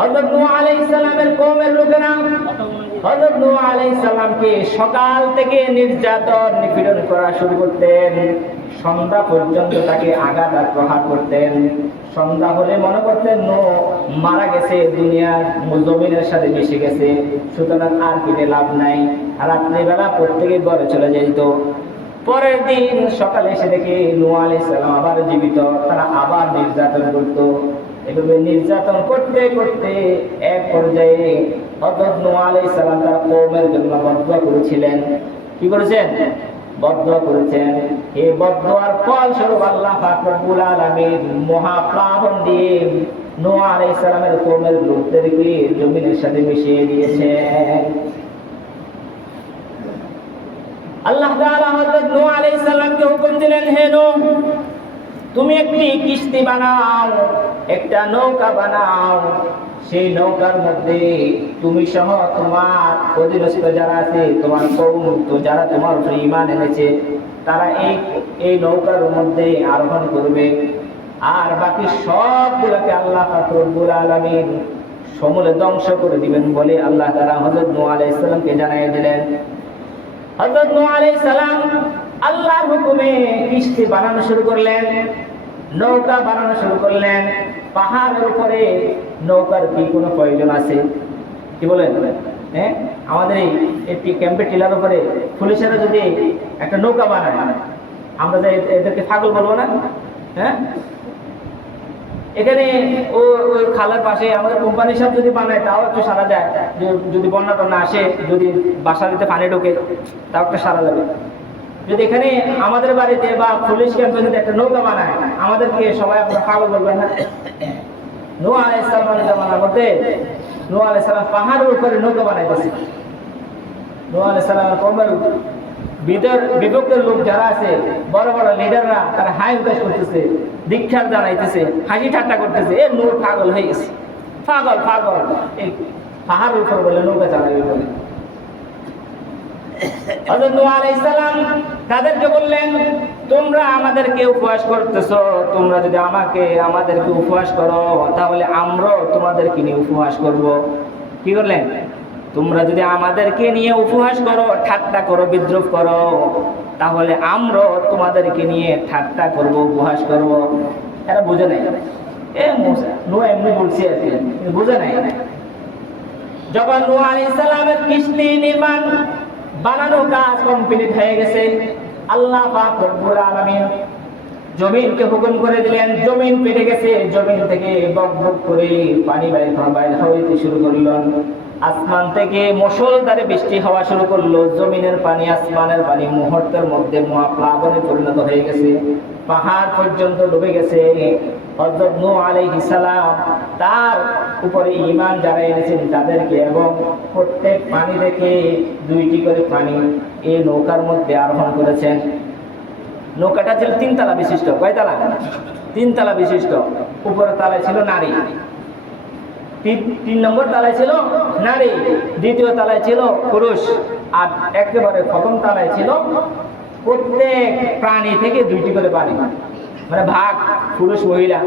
হযরত নূহ আলাইহিস সালামের কওমের লোকেরা হযরত নূহ আলাইহিস সালামকে সকাল থেকে নির্যাতন নিপীড়ন করা শুরু করতেন, সন্ধ্যা পর্যন্ত তাকে আঘাত আর প্রহার করতেন। সন্ধ্যা হলে মনে করতেন নূহ মারা গেছে, দুনিয়ার জমিনের সাথে মিশে গেছে, সুতরাং আর ফিরে লাভ নাই। রাত্রিবেলা প্রত্যেকে ঘরে চলে যেত। পরের দিন সকালে এসে দেখে নূহ আলাইহিস সালাম আবার জীবিত, তারা আবার নির্যাতন করত। এভাবে নির্যাতন করতে করতে এক পর্যায়ে হযরত নূহ আলাইহিস সালাম তার কওমের জন্য বদদুয়া করেছিলেন। কি করেছেন? বদদুয়া করেছেন। এই বদদুয়ার ফলস্বরূপ আল্লাহ পাক রব্বুল আলামিন মহাপ্লাবন দিয়ে নূহ আলাইহিস সালামের কওমের লোকদেরকে জমিনের সাথে মিশিয়ে দিয়েছেন। আল্লাহ তাআলা হযরত নূহ আলাইহিস সালামকে হুকুম দিলেন, হে নূহ, তুমি একটি কিস্তি বানাও, একটা নৌকা বানাও। সেই নৌকার মধ্যে তুমি সহ তোমার অধীনস্থ যারা আছে, তোমার কওম, তো যারা তোমার উপরে ঈমান এনেছে, তারা এই নৌকার মধ্যে আরোহণ করবে। আর বাকি সবগুলোকে আল্লাহ পাক রব্বুল আলামিন সমূলে ধ্বংস করে দিবেন বলে আল্লাহ তাআলা হযরত নূহ আলাইহিস সালামকে জানিয়ে দিলেন। হযরত নূহ আলাইহিস সালাম আল্লাহর হুকুমে কিস্তি বানানো শুরু করলেন, নৌকা বানানো শুরু করলেন। পাহাড়ের উপরে নৌকার কি কোনো প্রয়োজন আছে? কি বলেন? হ্যাঁ, আমাদের একটি ক্যাম্পের টিলার উপরে পুলিশেরা যদি একটা নৌকা বানায়, আমরা যে এদেরকে পাগল বলবো না? হ্যাঁ, এখানে ওই খালার পাশে আমাদের কোম্পানির সব যদি বানায় তাও একটু সারা যায়। যদি বন্যা টন্যা আসে, যদি বাসা দিতে পানি ঢোকে, তাও একটা সারা যাবে। যদি এখানে আমাদের বাড়িতে বা পুলিশ ক্যাম্পে যদি একটা নৌকা বানায়, আমাদেরকে সবাই আপনারা পাগল বলবেন না? নূহ আলাইহিস সালামের জামানার মধ্যে নূহ আলাইহিস সালাম পাহাড়ের উপরে নৌকা বানাইতেছে। নূহ আলাইহিস সালামের কওমের বিপক্ষের লোক যারা আছে, বড় বড় লিডাররা, তারা হাই উতাস করতেছে, দীক্ষার জানাইতেছে, হাসি ঠাট্টা করতেছে। এ নূহ পাগল হয়ে গেছে, পাগল পাগল, এই পাহাড়ের উপর বলে নৌকা চালাবে বলে। হযরত নূহ আলাইহিস সালাম তাদেরকে বললেন, তোমরা আমাদেরকে উপহাস করতেছো, তোমরা যদি আমাদেরকে উপহাস করো, তাহলে আমরাও তোমাদেরকে নিয়ে উপহাস করব। কি করলেন? তোমরা যদি আমাদেরকে নিয়ে উপহাস করো, ঠাট্টা করো, বিদ্রুপ করো, তাহলে আমরাও তোমাদেরকে নিয়ে ঠাট্টা করব, উপহাস করব। এরা বুঝে নাই। নূহ এমনি বলছি আর কি, বুঝে নাই। যখন নূহ আলাইহিস সালামের কিস্তি নির্মাণ বানানো কাজ কমপ্লিট হয়ে গেছে, আল্লাহ পাক রব্বুল আলামিন জমিনকে হুকুম করে দিলেন। জমিন পেটে গেছে, জমিন থেকে বক বক করে পানি বাইর হইতে শুরু করলো। আসমান থেকে মুষলধারে বৃষ্টি হওয়া শুরু করলো। জমিনের পানি, আসমানের পানি মুহূর্তের মধ্যে মহাপ্লাবনে পরিণত হয়ে গেছে, পাহাড় পর্যন্ত ডুবে গেছে। হযরত নূহ আলাইহিস সালাম তার উপরে ঈমান যারা এনেছেন তাদেরকে এবং প্রত্যেক পানি থেকে 2টি করে পানি এই নৌকার মধ্যে আরোহণ করেছেন। নৌকাটা ছিল 3 তলা বিশিষ্ট। কয় তলা? 3 তলা বিশিষ্ট। উপরের তলায় ছিল নারী, 3 নম্বর তলায় ছিল নারী, 2য় তলায় ছিল পুরুষ, আর একেবারে প্রথম তলায় ছিল প্রত্যেক প্রাণী থেকে 2টি করে পানি। মানে ভাগ, পুরুষ মহিলা,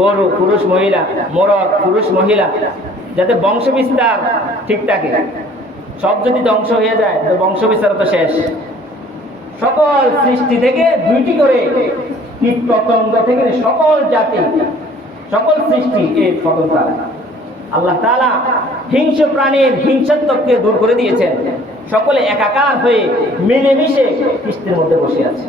গরু পুরুষ মহিলা, মোরগ পুরুষ মহিলা, যাতে বংশ বিস্তার ঠিক থাকে। সব যদি ধ্বংস হয়ে যায় তো বংশ বিস্তার তো শেষ। সকল সৃষ্টি থেকে 2টি করে, কীট পতঙ্গ থেকে সকল জাতি, সকল সৃষ্টি এই প্রথম তারা। আল্লাহ তাআলা হিংস্র প্রাণীর হিংসাত্বকে দূর করে দিয়েছেন। সকলে একাকার হয়ে মিলেমিশে কিস্তির মধ্যে বসে আছে।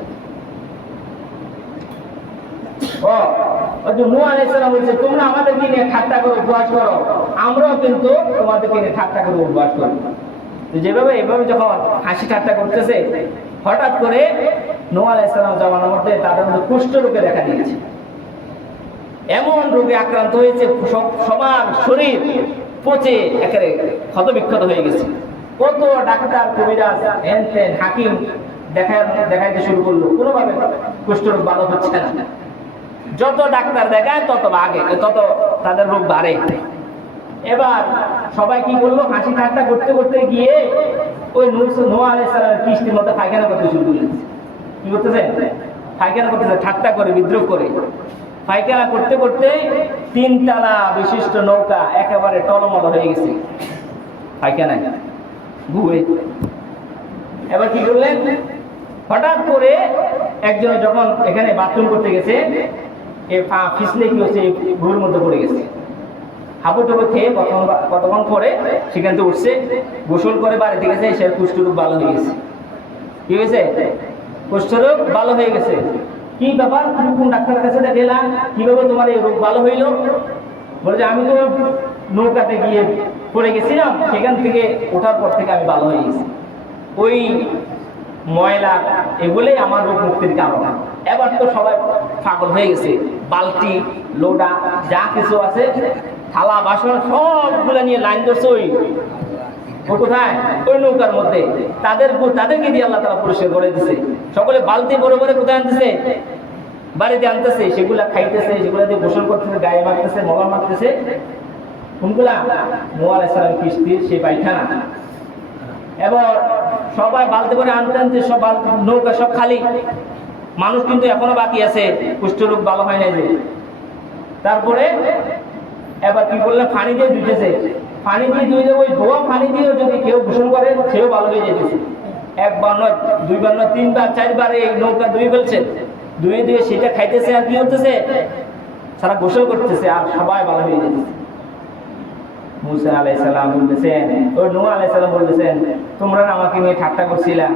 নূহ আলাইহিস সালাম বলছে, তোমরা আমাদেরকে নিয়ে ঠাট্টা করো, উপহাস করো, আমরাও কিন্তু তোমাদেরকে নিয়ে ঠাট্টা করবো, উপহাস করবো। যেভাবে এভাবে যখন হাসি ঠাট্টা করতেছে, হঠাৎ করে নূহ আলাইহিস সালাম জামানার মধ্যে তাদের মধ্যে কুষ্ঠ রোগে দেখা দিয়েছে। এমন রোগে আক্রান্ত হয়েছে, সবার শরীর পচে একেবারে ক্ষতবিক্ষত হয়ে গেছে। কত ডাক্তার, কবিরাজ, হেনতেন হাকিম দেখাইতে শুরু করলো, কোনোভাবে কুষ্ঠরোগ ভালো হচ্ছে না। যত ডাক্তার দেখায় তত তাদের রোগ বাড়ে। এবার সবাই কি করলো, হাসি ঠাট্টা করতে করতে গিয়ে ওই নূহ আলাইহিস সালামের কিস্তির মধ্যে পায়খানা করতে শুরু করেছে। কি করতেছে? পায়খানা করতেছে, ঠাট্টা করে, বিদ্রুপ করে। পায়খানা করতে করতে তিনতলা বিশিষ্ট নৌকা একেবারে টলমল হয়ে গেছে পায়খানায় গুয়ে। এবার কি করলেন, হঠাৎ করে একজন যখন এখানে বাথরুম করতে গেছে, এ পা পিছলে কি হচ্ছে, গুয়ের মধ্যে পড়ে গেছে। হাবুডুবু খেয়ে কতক্ষণ পরে সেখান থেকে উঠছে, গোসল করে বাড়িতে গেছে, সে কুষ্ঠরোগ ভালো হয়ে গেছে। কি হয়েছে? কুষ্ঠরোগ ভালো হয়ে গেছে। কি ব্যাপার, তুমি কোন ডাক্তারের কাছে গেলাম, কিভাবে তোমার এই রোগ ভালো হইলো? বলে যে আমি তো নৌকাতে গিয়ে পড়ে গেছিলাম, সেখান থেকে ওঠার পর থেকে আমি ভালো হয়ে গেছি। ওই ময়লা এগুলোই আমার রোগ মুক্তির কারণ। এবার তো সবাই পাগল হয়ে গেছে, বালতি লোডা যা কিছু আছে, থালা বাসন সবগুলো নিয়ে লাইন ধরছে ওই কোথায়, ওই নৌকার মধ্যে। তাদেরকে দিয়ে আল্লাহ তাআলা পরিষ্কার করে দিছে। সকলে বালতি বড় বড় কোথায় আনতেছে, বাড়িতে আনতেছে, সেগুলা খাইতেছে, সেগুলা দিয়ে গোসল করতেছে, গায়ে মারতেছে, মলম মারতেছে। কোনগুলা? নূহ আলাইহিস সালাম কিস্তির সেই পায়খানা। এবার সবাই বালতি করে আনতে আনতে সব নৌকা সব খালি, মানুষ কিন্তু এখনো বাকি আছে, কুষ্ঠরোগ ভালো হয় নাই যে। তারপরে এবার কি করলে, পানি দিয়ে ধুইতেছে, পানি দিয়ে ধুইলে ওই ধোয়া পানি দিয়েও যদি কেউ গোসল করে সেও ভালো হয়ে যেতেছে। একবার নয়, দুইবার নয়, তিনবার চারবার এই নৌকা ধুয়ে ফেলছে, ধুয়ে ধুয়ে সেটা খাইতেছে, আর কি করতেছে, সারা গোসল করতেছে, আর সবাই ভালো হয়ে যেতেছে। মুসা আলাইহিস সালাম বলতেছেন, ওই নূহ আলাইহিস সালাম বলতেছেন, তোমরা আমাকে নিয়ে ঠাট্টা করছিলা,